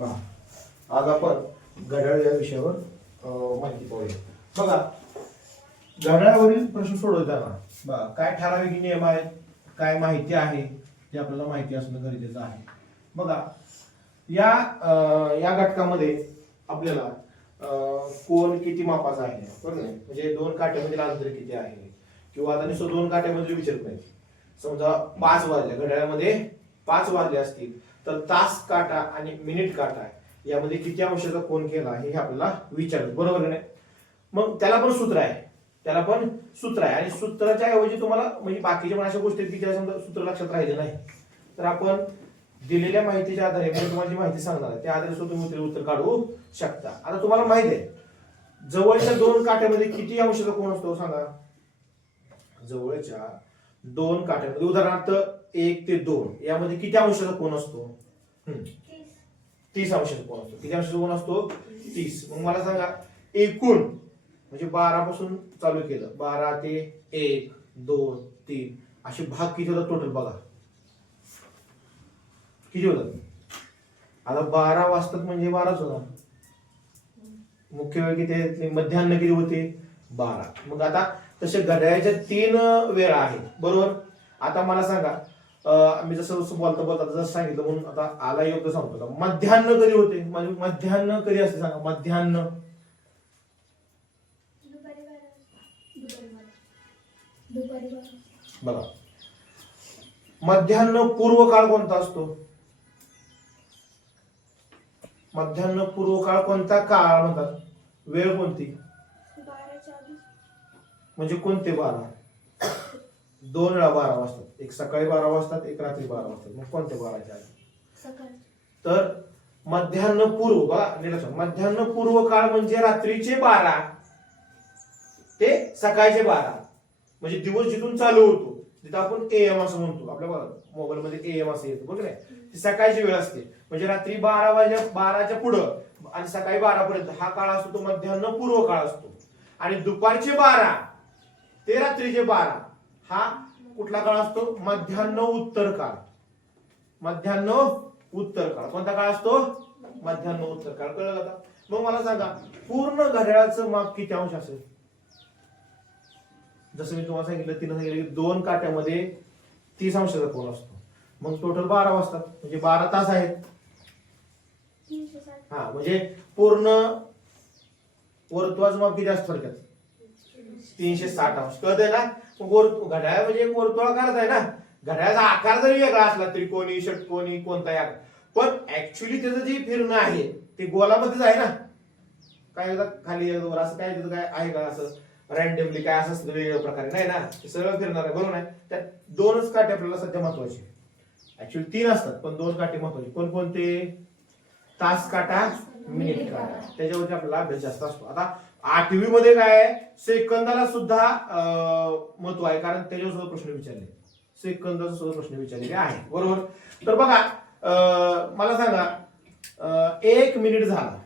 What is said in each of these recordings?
पहा, आज आपण घड्याळ या विषयावर माहिती पाहूया. बघा, घड्याळावरील प्रश्न सोडवताना बघा काय ठराविक नियम आहेत, काय माहिती आहे ते आपल्याला माहिती असणं गरजेचं आहे. बघा, या घटकामध्ये आपल्याला कोण किती मापाचा आहे बरोबर आहे, म्हणजे दोन काट्यामधील अंतर किती आहे, किंवा आता नुसतं दोन काट्यामध्ये विचारत नाही. समजा 5 वाजले, घड्याळामध्ये 5 वाजले असतील तर तास काटा आणि मिनिट काटा यामध्ये किती अंशाचा कोन केला हे आपल्याला विचारलं, बरोबर नाही. मग त्याला पण सूत्र आहे, आणि सूत्राच्या ऐवजी तुम्हाला म्हणजे बाकीच्या पण अशा गोष्टी की ज्या समजा सूत्र लक्षात राहिले नाही तर आपण दिलेल्या माहितीच्या आधारे म्हणजे तुम्हाला जी माहिती सांगणार आहे त्या आधारे सुद्धा तुम्ही उत्तर काढू शकता. आता तुम्हाला माहिती आहे जवळच्या दोन काट्यामध्ये किती अंशाचा कोन असतो सांगा. जवळच्या दोन काट्यामध्ये उदाहरणार्थ 1 ते 2 यामध्ये किती अंशाचा कोन असतो? 30 अंशाचा कोन असतो. किती अंशाचा कोन असतो? 30. मग मला सांगा एकूण म्हणजे 12 पासून चालू केलं, 12 ते 1 2 3 असे भाग किती होतात टोटल बघा किती होतात. आता 12 वाजतात म्हणजे 12च होणार. मुख्य वेळ किती आहे, मध्यान्ह किती होते 12. मग आता तसे घड्याळाच्या 3 वेळा आहेत बरोबर. आता मला सांगा मी जसं बोलता जसं सांगितलं म्हणून आता आला योग्य सांगतो का मध्यान्ह कधी होते, म्हणजे मध्यान्ह कधी असते सांगा. मध्यान्ह बघा, मध्यान्ह पूर्व काळ कोणता असतो? मध्यान्ह पूर्व काळ कोणता काळ म्हणतात? वेळ कोणती? म्हणजे कोणते 12? 2 वेळा 12 वाजतात, एक सकाळी 12 वाजतात, एक रात्री 12 वाजतात. मग कोणते 12च्या आधी? तर मध्यान्ह पूर्व बघा, मध्यान्ह पूर्व काळ म्हणजे रात्रीचे 12 ते सकाळचे 12, म्हणजे दिवस जिथून चालू होतो जिथं आपण AM असं म्हणतो, आपल्या मोबाईल मध्ये AM असं येतो बरोबर आहे. ती सकाळची वेळ असते, म्हणजे रात्री 12च्या पुढं आणि सकाळी 12 पर्यंत हा काळ असतो तो मध्यान्ह पूर्व काळ असतो. आणि दुपारचे 12 ते रात्रीचे 12 हा कुठला काळ असतो? मध्यान्ह उत्तर काळ. मध्यान्ह उत्तर काळ कोणता काळ असतो? मध्यान्ह उत्तर काळ. कळलं का? मग मला सांगा पूर्ण घड्याळाचं माप किती अंश असेल? जसं मी तुम्हाला सांगितलं 2 काट्यामध्ये 30 अंशाचा कोन असतो. मग टोटल 12 वाजतात म्हणजे 12 तास आहेत. हा म्हणजे पूर्ण वर्तुळाचं माप किती असतं थोडक्यात? 360 अंश. कळतंय ना? घड्याळ म्हणजे एक वर्तुळाकारच आहे ना. घड्याळाचा आकार जरी वेगळा असला त्रिकोणी षटकोनी कोणताही आकार, पण ऍक्च्युली त्याचं जे फिरणं आहे ते गोलामध्येच आहे ना. काय खाली असं काय तिथं काय आहे का असं रॅन्डमली काय असं वेगवेगळ्या प्रकारे नाही ना, ते सगळं फिरणार आहे बरोबर आहे. त्यात 2च काटे आपल्याला सध्या महत्वाचे. ऍक्च्युली 3 असतात पण 2 काटे महत्वाचे. कोणकोणते? तास काटा, मिनिट काटा. त्याच्यावरती आपल्याला अभ्यास जास्त असतो. आता 8वी मध्ये काय आहे, सेकंदाला सुद्धा महत्व आहे, कारण त्याच्यावर सुद्धा प्रश्न विचारले, सेकंदाचा सुद्धा प्रश्न विचारलेले आहे बरोबर. तर बघा मला सांगा 1 मिनिट झाला,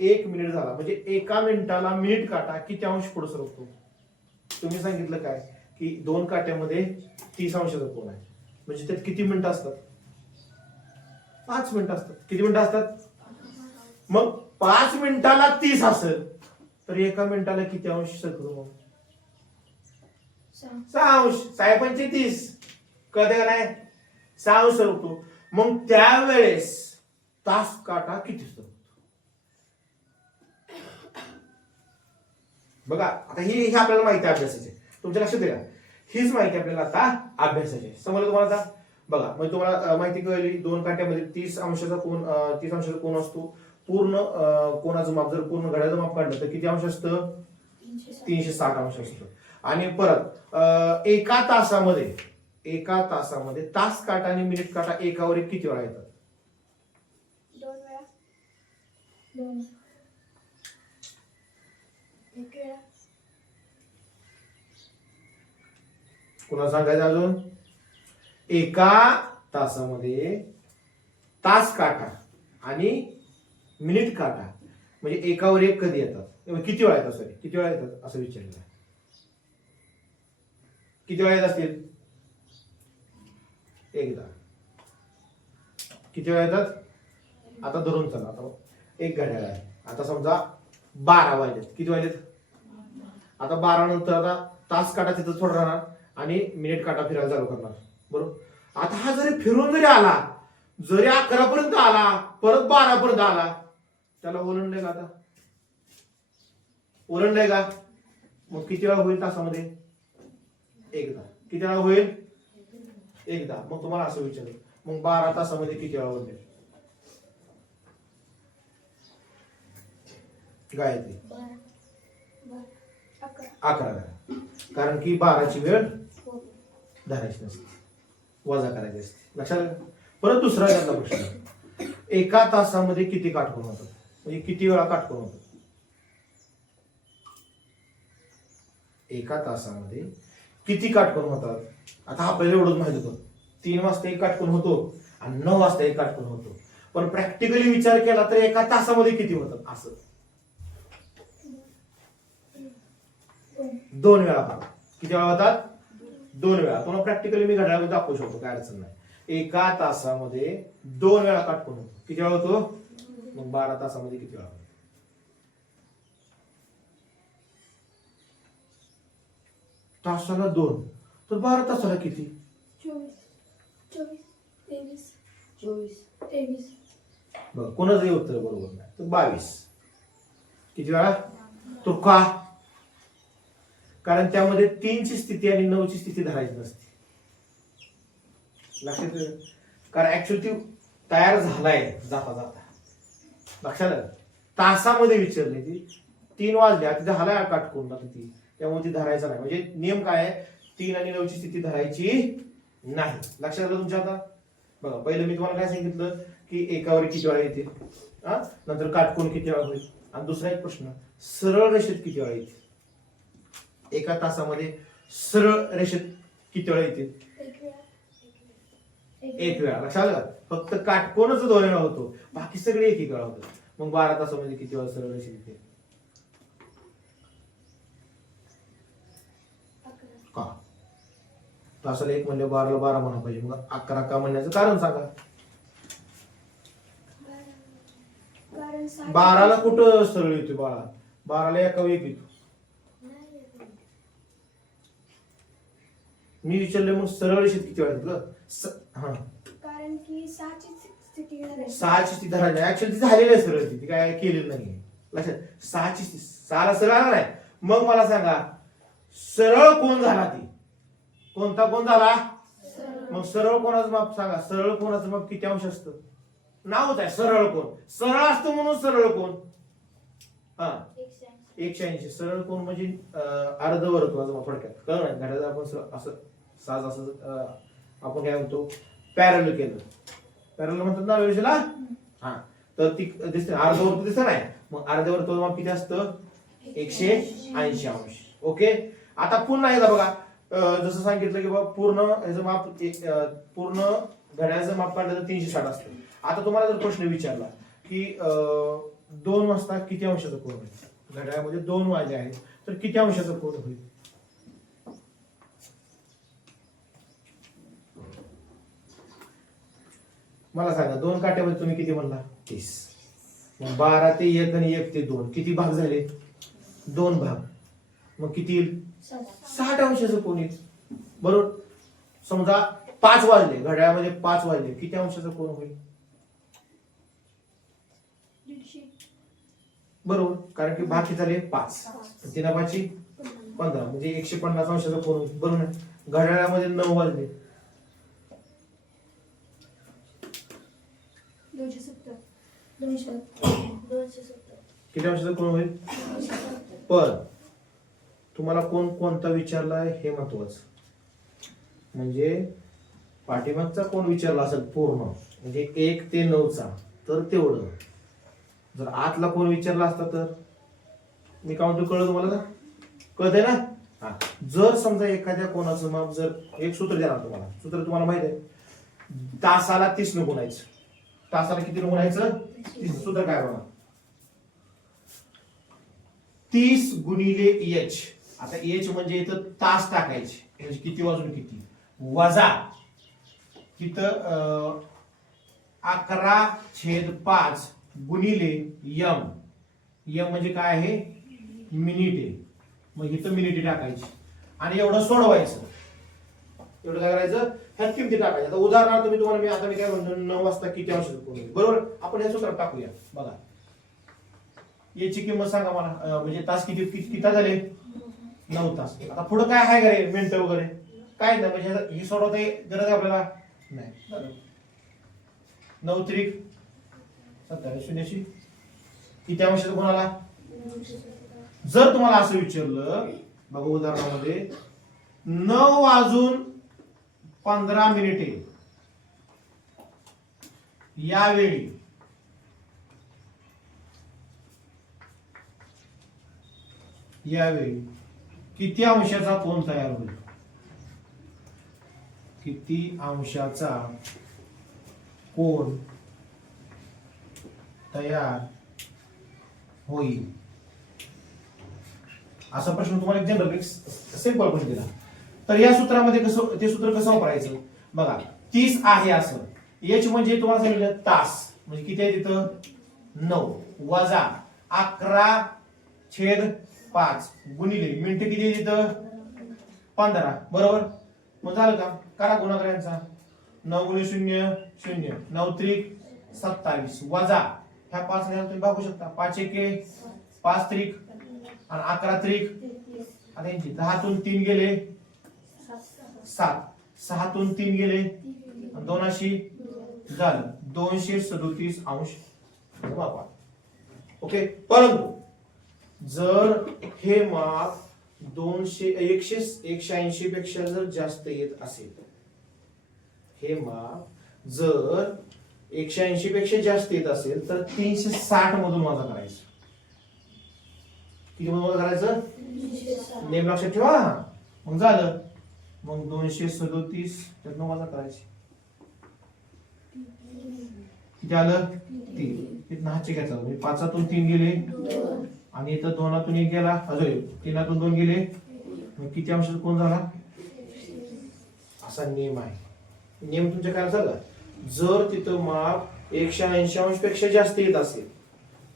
1 मिनिट झाला म्हणजे एका मिनिटाला मिनिट काटा किती अंश पुढे सरकतो? तुम्ही सांगितलं काय की 2 काट्यामध्ये 30 अंशाचा कोन आहे, म्हणजे त्यात किती मिनिटं असतात? 5 मिनिटं असतात. किती मिनिटं असतात? मग 5 मिनिटाला 30 असेल तर एका मिनिटाला किती अंश सरकतो? मग 6 अंश. 6 पंचे 30, कळते का नाही? 6 अंश सरकतो. मग त्यावेळेस तास काटा किती सरकतो? बघा आता ही आपल्याला माहिती अभ्यासाची, तुमच्या लक्षात येईल हीच माहिती आपल्याला आता अभ्यासाची. समजलं तुम्हाला? आता बघा म्हणजे तुम्हाला माहिती कळली 2 काट्यामध्ये 30 अंशाचा कोन असतो. पूर्ण कोणाचं माप जर पूर्ण घड्याळाचं माप काढलं तर किती अंश असतं? 360 अंश असतं. आणि परत एका तासामध्ये तास काटा आणि मिनिट काटा एकावर एक किती वेळा येतात? 2 वेळा. 2 1 वेळा. कुणाला सांगायचं अजून? एका तासामध्ये तास काटा आणि मिनिट काटा म्हणजे एकावर एक कधी येतात, किती वेळा येतात, सॉरी किती वेळा येतात असं विचारलं. किती वेळा येत असतील? एकदा. किती वेळा येतात? आता धरून चला, आता एक घड्याळ आहे. आता समजा 12 वाजलेत. किती वाजलेत? आता 12 नंतर आता तास काटा तिथं थोडं राहणार आणि मिनिट काटा फिरायला चालू करणार. बरोबर. आता हा जरी फिरून जरी आला, जरी 11 पर्यंत आला, परत 12 पर्यंत आला, त्याला ओलांडलंय का? आता ओलांडलंय का? मग किती वेळा होईल तासामध्ये? एकदा. किती वेळा होईल? एकदा. मग तुम्हाला असं विचारलं, मग 12 तासामध्ये किती वेळा ओलांडेल? गायत्री 11 वेळा. कारण की 12ची वेळ धरायची नसते, वजा करायची असते. लक्षात आलं? परत दुसरा त्यातला प्रश्न, एका तासामध्ये किती काटकोन होतात? म्हणजे किती वेळा काटकोन होतात? एका तासामध्ये किती काटकोन होतात? आता आपल्याला एवढंच माहित होतं, 3 वाजता एक काटकोन होतो आणि 9 वाजता एक काटकोन होतो. पण प्रॅक्टिकली विचार केला तर एका तासामध्ये किती होतात? असं 2 वेळा बघा. किती वेळा होतात? 2 वेळा. तुम्हाला प्रॅक्टिकली मी घड्याळामध्ये दाखवू शकतो, काय अडचण नाही. एका तासामध्ये 2 वेळा काटकोन होतो. किती वेळा होतो? मग 12 तासामध्ये किती वेळा होतो? तासाला 2, तर 12 तासाला किती? 24 बघ, कोणाचंही उत्तर बरोबर नाही. तर 22. किती वेळा? तो का? कारण त्यामध्ये 3ची स्थिती आणि 9ची स्थिती धरायची नसते. लक्षात येईल? कारण ऍक्च्युअली ती तयार झालाय जाता जाता. लक्षात आलं? तासामध्ये विचारली ती, 3 वाजल्या तिथे झालाय काटकोन ना ती, त्यामुळे ती धरायचं नाही. म्हणजे नियम काय आहे? 3 आणि 9ची स्थिती धरायची नाही. लक्षात आलं तुमच्या? आता बघा, पहिलं मी तुम्हाला काय सांगितलं की एकावर किती वेळा येते, नंतर काटकोन किती वेळा होईल, आणि दुसरा एक प्रश्न, सरळ रेषेत किती वेळा येते? एका तासामध्ये सरळ रेषेत किती वेळा येते? एक वेळा. लक्षात आलं? फक्त काटकोनच 2 वेळा होतो, बाकी सगळे एक वेळा होतं. मग 12 तासामध्ये किती वेळा सरळ रेषेत येते? का? तासाला 1 म्हणजे 12ला 12 म्हणा पाहिजे. मग 11 का म्हणण्याचं कारण सांगा. 12ला कुठं सरळ येतो बाळा? 12ला एका वेग येतो. मी विचारले मग सरळ रेषेत किती वेळा येतं? कारण की 6ची स्थिती धरायची. 6ची स्थिती धरायची. ऍक्च्युअली ती झालेली आहे सरळ स्थिती, काय केलेली नाही. लक्षात? 6ची स्थिती, 6ला सरळ आला नाही. मग मला सांगा, सरळ कोण झाला? ती कोणता कोण झाला? मग सरळ कोणाचं माप सांगा. सरळ कोणाचं माप किती अंश असतं? नावच आहे सरळ कोण. सरळ असतं म्हणून सरळ कोण. 180. सरळ कोण म्हणजे अर्धवर्तुळाचं माप. थोडक्यात कळलं नाही? घड्याळाचं आपण असं साज असं आपण काय म्हणतो, पॅरल केलं. पॅरल म्हणतात ना वेळेला. हा, तर ती दिसते अर्धवर्तुळ दिसत नाही. मग अर्धवर्तुळ माप किती असतं? 180 अंश. ओके. आता पुन्हा एकदा बघा, जसं सांगितलं की बाबा पूर्ण ह्याचं माप, पूर्ण घड्याळाचं माप काढलं तर 360 असतं. आता तुम्हाला जर प्रश्न विचारला की 2 वाजता किती अंशाचा कोन होईल? घड्याळामध्ये 2 वाजले आहेत, तर किती अंशाचा कोन होईल? मला सांगा, 2 काट्यामध्ये तुम्ही किती म्हणला? 30. मग 12 ते 1 आणि 1 ते 2 किती भाग झाले? 2 भाग. मग किती येईल? 60 अंशाचं कोन येईल. बरोबर. समजा 5 वाजले, घड्याळामध्ये 5 वाजले, किती अंशाचं कोन होईल? 150. बरोबर. कारण की भाग किती झाले? 5. 3 5 15, म्हणजे 150 अंशाचं कोन होईल. बरोबर. घड्याळामध्ये 9 वाजले, 270. किती अंशाचं कोन होईल? पण तुम्हाला कोण कोणता विचारलाय हे महत्वाचं. म्हणजे पाठीमागचा कोण विचारला असेल पूर्ण, म्हणजे 1 ते 9चा, तर तेवढं. जर आतला कोण विचारला असता तर मी काउंट कळलं तुम्हाला? कळतंय ना? हा. जर समजा एखाद्या कोणाचं माप, जर एक सूत्र देणार तुम्हाला, सूत्र तुम्हाला माहित आहे, तासाला 30 न गुणायचं. तासाला किती न गुणायचं? 30. सूत्र काय बघा, 30 गुणिले h. आता h म्हणजे इथं तास टाकायचे, म्हणजे किती वाजून किती, वजा तिथं 11/5 गुणिले यम. यम म्हणजे काय आहे? मिनिट आहे. मग इथं मिनिटे टाकायची आणि एवढं सोडवायचं. एवढं काय करायचं? ह्यात किमती टाकायच्या. आता उदाहरणार्थ मी तुम्हाला मी काय म्हणतो 9 वाजता किती अंश होईल बरोबर. आपण हे सूत्रात टाकूया. बघा याची किंमत सांगा मला. म्हणजे तास किती किती तास झाले? 9 तास. आता पुढे काय आहे का रे? मिनिटं वगैरे काय नाही. म्हणजे हे सोडवता गरज आपल्याला नाही. 9 त्रिक 27 किती अंशाचा गुण आला? जर तुम्हाला असं विचारलं बघा उदाहरणामध्ये 9:15 यावेळी किती अंशाचा कोन तयार होईल? किती अंशाचा कोन तयार होईल? असा प्रश्न तुम्हाला एक जनरल सिंपल प्रश्न दिला. तर या सूत्रामध्ये कसं ते सूत्र कसं वापरायचं बघा. 30 आहे असं. एच म्हणजे तुम्हाला सांगितलं तास म्हणजे किती आहे तिथं? 9 वजा 11/5 गुणिले मिनिट किती आहे तिथं? 15 बरोबर. मग झालं का? करा गुणाकार यांचा. 9 गुणिले 0 0 9 त्रिक 27 वजा ह्या 5 ने तुम्ही बघू शकता 5 एके 5 त्रिक आणि 11 त्रिक आणि यांची 10 तून 3 गेले 7 6 तून 3 गेले 2 झालं 237 अंश मापा. ओके. परंतु जर हे माप 180 पेक्षा जर जास्त येत असेल, हे माप जर 180 पेक्षा जास्त येत असेल तर 360 मधून वजा करायचं. किती मधून वजा करायचं? नेम लक्षात ठेवा. मग झालं. मग 237 त्यातनं वजा करायची. किती आलं? 3. इथं हातचे घ्यायचा म्हणजे 5 3 गेले आणि इथं 2 1 गेला. अजून 3 2 गेले. मग किती अंशाचा कोण झाला? असा नियम आहे. नियम तुमच्या काय झाला? जर तिथं माप 180 अंश पेक्षा जास्त येत असेल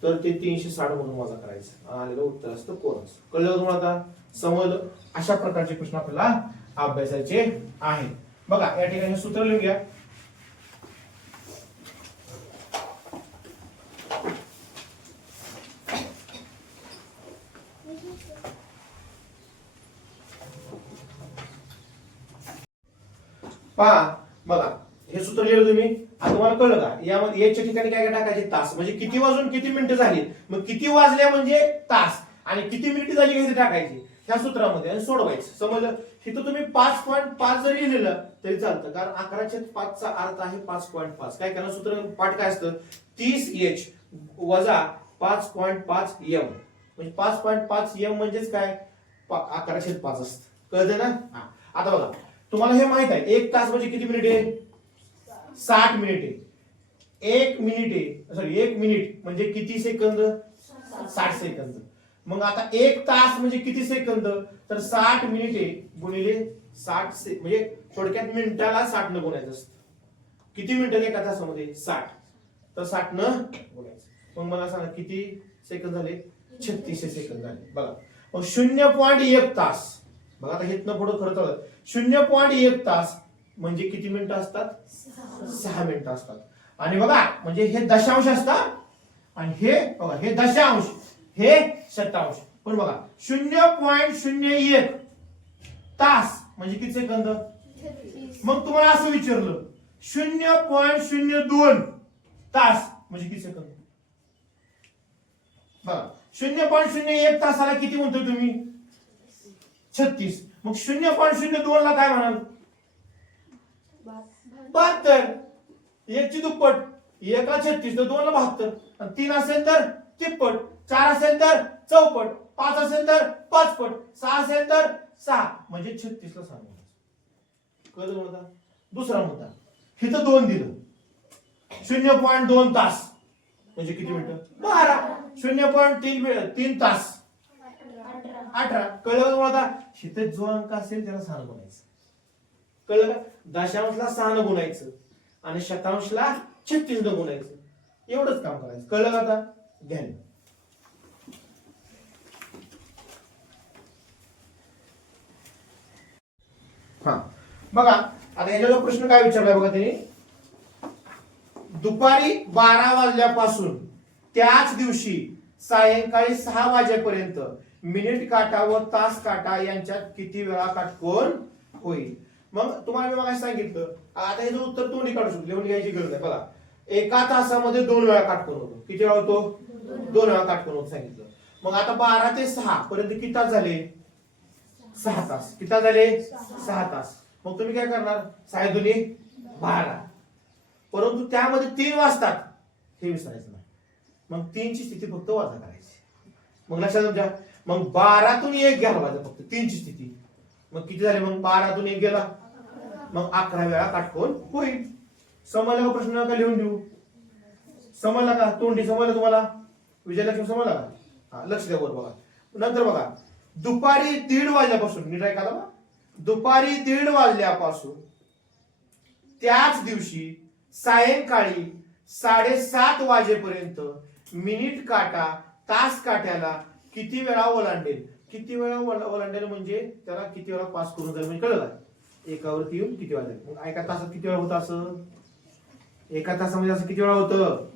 तर ते 360 मधून वजा करायचं. आलेलं उत्तर असतं कोणच. कळलं तुम्हाला? आता समजलं. अशा प्रकारचे प्रश्न आपल्याला अभ्यासाचे आहेत. बघा या ठिकाणी सूत्र लिहून घ्या. पहा बघा हे सूत्र लिहिलं तुम्ही. आता तुम्हाला कळलं का? यामध्ये याच्या ठिकाणी काय टाकायचे? तास. म्हणजे किती वाजून किती मिनिटं झाली. मग किती वाजल्या म्हणजे तास आणि किती मिनिटं झाली हे टाकायची ह्या सूत्रामध्ये आणि सोडवायचं. समजलं? इथं तुम्ही 5.5 जरी लिहिलं तरी चालतं. कारण 11/5 चा अर्थ आहे 5.5. काय करणार? सूत्र पाठ काय असतं? 30h वजा 5.5 m म्हणजे 5.5 m म्हणजेच काय? 11/5 असतं. कळतं ना? आता बघा तुम्हाला हे माहित आहे 1 तास म्हणजे किती मिनिट आहे? 60 मिनिट आहे. 1 मिनिट म्हणजे किती सेकंद? 60 सेकंद. मग आता 1 तास म्हणजे किती सेकंद? तर 60 मिनिटे गुणिले 60 म्हणजे थोडक्यात मिनिटाला 60 न गुणायचं असतं. किती मिनिटं एका तासामध्ये? 60. तर 60 न गुणायचं. मग मला सांगा किती सेकंद झाले? 36 सेकंद झाले. बघा मग 0.1 तास. बघा आता हेतनं पुढे खरं तर 0.1 तास म्हणजे किती मिनिटं असतात? 6 मिनिटं असतात. आणि बघा म्हणजे हे दशांश असतात आणि हे बघा हे दशांश हे शतांश. पण बघा 0.01 तास म्हणजे किती सेकंद? मग तुम्हाला असं विचारलं 0.02 तास म्हणजे किती सेकंद? बघा 0.01 तासाला किती म्हणतोय तुम्ही? 36. मग 0.02 ला काय म्हणाल? 72. 1 ची दुप्पट. 1 ला 36 तर 2 ला 72 आणि 3 असेल तर तिप्पट, 4 असेल तर चौपट, 5 असेल तर 5 पट, 6 असेल तर 6 म्हणजे 36 ला सांगा. कळलं तुम्हाला? दुसरा मुद्दा इथं 2 दिलं 0.2 तास म्हणजे किती मिनिटं? 12. 0.3 तास 18. कळलं तुम्हाला? इथे जो अंक असेल त्याला 6 गुणायचं. कळलं का? दशांशला 6 गुणायचं आणि शतांशला 36 न गुणायचं. एवढंच काम करायचं. कळलं का आता? घ्या. हा बघा आता याच्यावर प्रश्न काय विचारलाय बघा त्यांनी. दुपारी 12 वाजल्यापासून त्याच दिवशी सायंकाळी 6 वाजेपर्यंत मिनिट काटा व तास काटा यांच्यात किती वेळा काटकोन होईल. मग तुम्हाला मी मगाशी सांगितलं, आता हे उत्तर तोंडी काढू शकतो, लिहून घ्यायची गरज आहे. बघा एका तासामध्ये 2 वेळा काटकोन होतो. किती वेळा होतो? 2 वेळा काटकोन होतो सांगितलं. मग आता 12 ते 6 पर्यंत किती तास झाले? 6 तास. किती तास झाले? 6 तास. मग तुम्ही काय करणार? 6 दुनी 12. परंतु त्यामध्ये 3 वाजतात हे विसरायचं नाही. मग 3 ची स्थिती फक्त वजा करायची. मग लक्षात तुमच्या. मग 12 तून 1 घ्यायला पाहिजे फक्त 3 ची स्थिती. मग किती झाले? मग 12 तून 1 गेला. मग 11 वेळा काटकोन होईल. समजला का? प्रश्न नका लिहून देऊ. समजला का? तोंडी समजलं तुम्हाला? विजयलक्ष्मी समजला का? हा लक्ष द्या वर बघा. नंतर बघा दुपारी 1:30 वाजल्यापासून नीट ऐका बघा. दुपारी 1:30 वाजल्यापासून त्याच दिवशी सायंकाळी 7:30 वाजेपर्यंत मिनिट काटा तास काट्याला किती वेळा ओलांडेल? किती वेळा ओलांडेल म्हणजे त्याला किती वेळा पास करून जाईल म्हणजे कळलं का? एकावरती येऊन किती वेळा जाईल. मग एका तासात किती वेळा होतं? असं एका तासामध्ये असं किती वेळा होतं?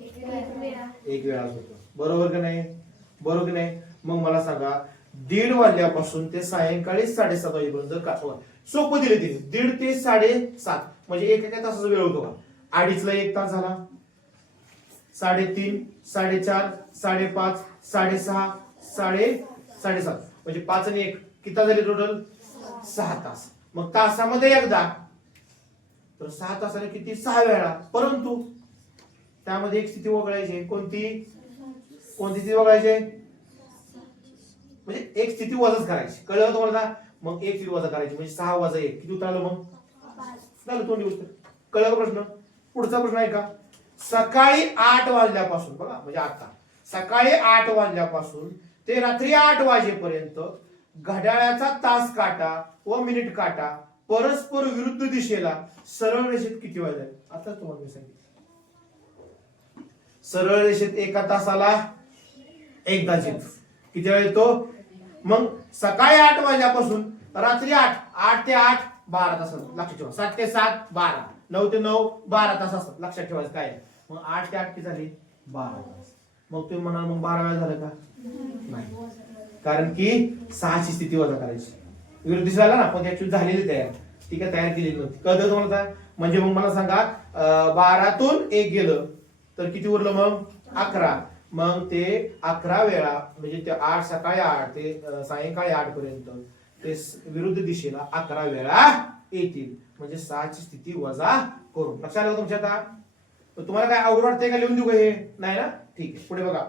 1 वेळा होतं. बरोबर का नाही? बरोबर की नाही? मग मला सांगा 1:30 वाजल्यापासून ते सायंकाळी 7:30 वाजेपर्यंत का सोपं दिले ते 1:30 ते 7:30 म्हणजे एका तासाचा वेळ होतो का? 2.5 ला 1 तास झाला. 3:30 4:30 5:30 6:30 7:30 म्हणजे 5 आणि 1 किती तास झाले टोटल? 6 तास. मग तासामध्ये एकदा तर 6 तासाला किती? 6 वेळा. परंतु त्यामध्ये एक स्थिती वगळायची. कोणती? कोणती स्थिती वगळायची? म्हणजे एक स्थिती वजाच करायची. कळलं का तुम्हाला? मग एक स्थिती वजा करायची म्हणजे 6 वजा 1 किती उत्तर आलं? मग 5 झालं तोंडी उत्तर. कळलं का प्रश्न? पुढचा प्रश्न आहे का? सकाळी 8 वाजल्यापासून बघा म्हणजे आता सकाळी 8 वाजल्यापासून ते रात्री 8 वाजेपर्यंत घड्याळाचा तास काटा व मिनिट काटा परस्पर विरुद्ध दिशेला सरळ रेषेत किती वेळा जाईल? आता तुम्हाला मी सांगितलं सरळ रेषेत एका तासाला एकदाच येतो. किती वेळा येतो? मग सकाळी 8 वाजल्यापासून रात्री 8 ते 8 12 तास. लक्षात ठेवा. 7 ते 7 12 9 ते 9 12 तास असतात. लक्षात ठेवायचं काय? मग 8 ते 8 किती झाली? 12 तास. मग तुम्ही म्हणाल मग 12 वेळा झालं का? नाही. कारण की 6 ची स्थिती वजा करायची. विरुद्ध दिसायला ना पण ऍक्च्युअली झालेली तयार. ठीक आहे तयार केलेली नव्हती. कळतं तुम्हाला? म्हणजे मग मला सांगा 12 तून 1 गेलं तर किती उरलं? मग 11. मग ते 11 वेळा म्हणजे ते 8 सकाळी 8 ते सायंकाळी 8 पर्यंत ते विरुद्ध दिशेला 11 वेळा येतील. म्हणजे 6 ची स्थिती वजा करून. लक्षात आलं तुमच्या? आता तुम्हाला काय अवघड वाटतंय का? लिहून देऊ का हे? नाही ना? ठीक आहे. पुढे बघा.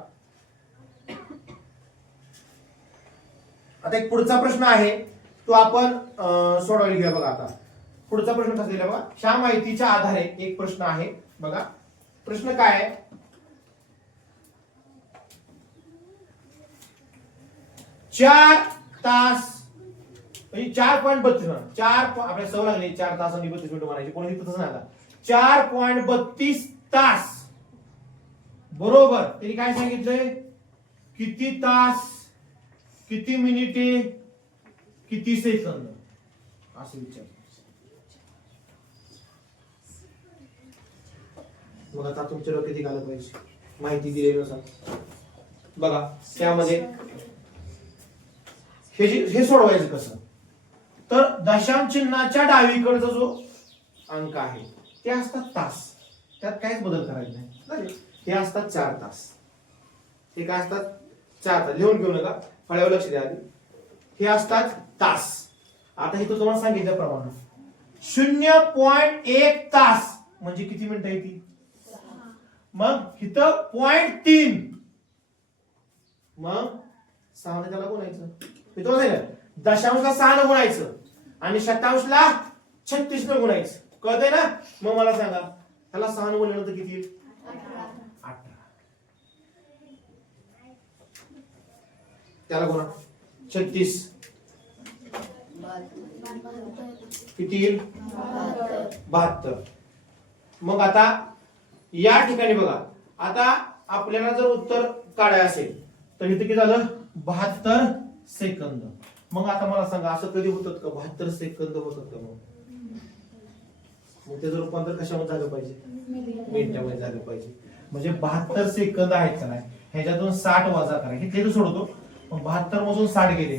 आता एक पुढचा प्रश्न आहे तो आपण सोडवायला घेऊया. बघा आता पुढचा प्रश्न कसा दिला बघा. ह्या माहितीच्या आधारे एक प्रश्न आहे. बघा प्रश्न काय आहे? 4 तास म्हणजे 4.32 आपल्या सवय लागली 4 तास आणि 32 मिनिटं म्हणायची. कोणी तसं नाही आला. 4.32 तास बरोबर. त्यांनी काय सांगितलंय? किती तास किती मिनिटे किती सेकंद असं विचार. मग आता तुमच्या डोक्यात किती आलं पाहिजे माहिती दिलेली. बघा त्यामध्ये हे सोडवायचं कसं? तर दशांश चिन्हाच्या डावीकडचा जो अंक आहे ते असतात तास. त्यात काहीच बदल करायचा नाही. हे असतात 4 तास. हे काय असतात? 4 तास. लिहून घेऊ नका, फळ्यावर लक्ष द्या आधी. हे असतात तास. आता हे तुम्हाला सांगितल्याप्रमाणे 0.1 तास म्हणजे किती मिनिटं आहे ती? मग इथं 0.3 मग 6 ने त्याला गुणायचं. मी तुम्हाला सांगितलं दशांशला 6 ने गुणायचं आणि शतांशला 36 ने गुणायचं. कळतंय ना? मग मला सांगा त्याला 6 ने गुणल्यानंतर किती येईल? 18. त्याला गुणा 36 किती येईल? 72. मग आता या ठिकाणी बघा, आता आपल्याला जर उत्तर काढायचं असेल तर इथे किती झालं 72 सेकंद. मग आता मला सांगा असं कधी होतं का 72 सेकंद होतं का? मग त्याचं रूपांतर कशामध्ये झालं पाहिजे? मिनिटामध्ये झालं पाहिजे. म्हणजे 72 सेकंद आहेत का नाही, ह्याच्यातून 60 वजा करा, हे तर सोडतो. मग 72 मधून 60 गेले,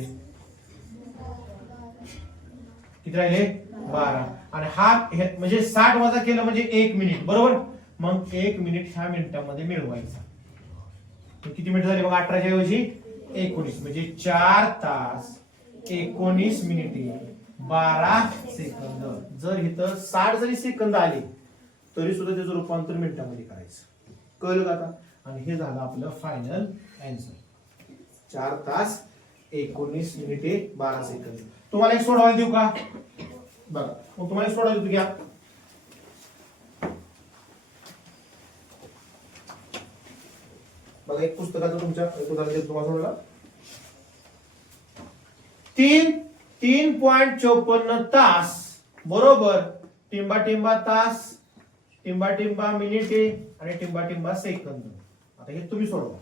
किती राहिले 12. आणि हा म्हणजे 60 वजा केलं म्हणजे 1 मिनिट, बरोबर. मग 1 मिनिट ह्या मिनिटामध्ये मिळवायचा. किती मिनिट झाले? मग 18 च्या ऐवजी 19, म्हणजे 4 तास 19 मिनिटे 12 सेकंद. जर इथं 60 जरी सेकंद आले तरी सुद्धा त्याचं रूपांतर मिनिटामध्ये करायचं. कळलं का आता? आणि हे झालं आपलं फायनल आन्सर, 4 तास 19 मिनिटे 12 सेकंद. तुम्हाला एक सोडवायला देऊ का? बघा, मग तुम्हाला एक सोडवायला देऊ, घ्या. बघा, एक पुस्तकाचं तुमच्या तुम्हाला सोडला 3.54 तास बरोबर टिंबा टिंबा तास, टिंबा टिंबा मिनिटे आणि टिंबा टिंबा सेकंद. आता हे तुम्ही सोडवा.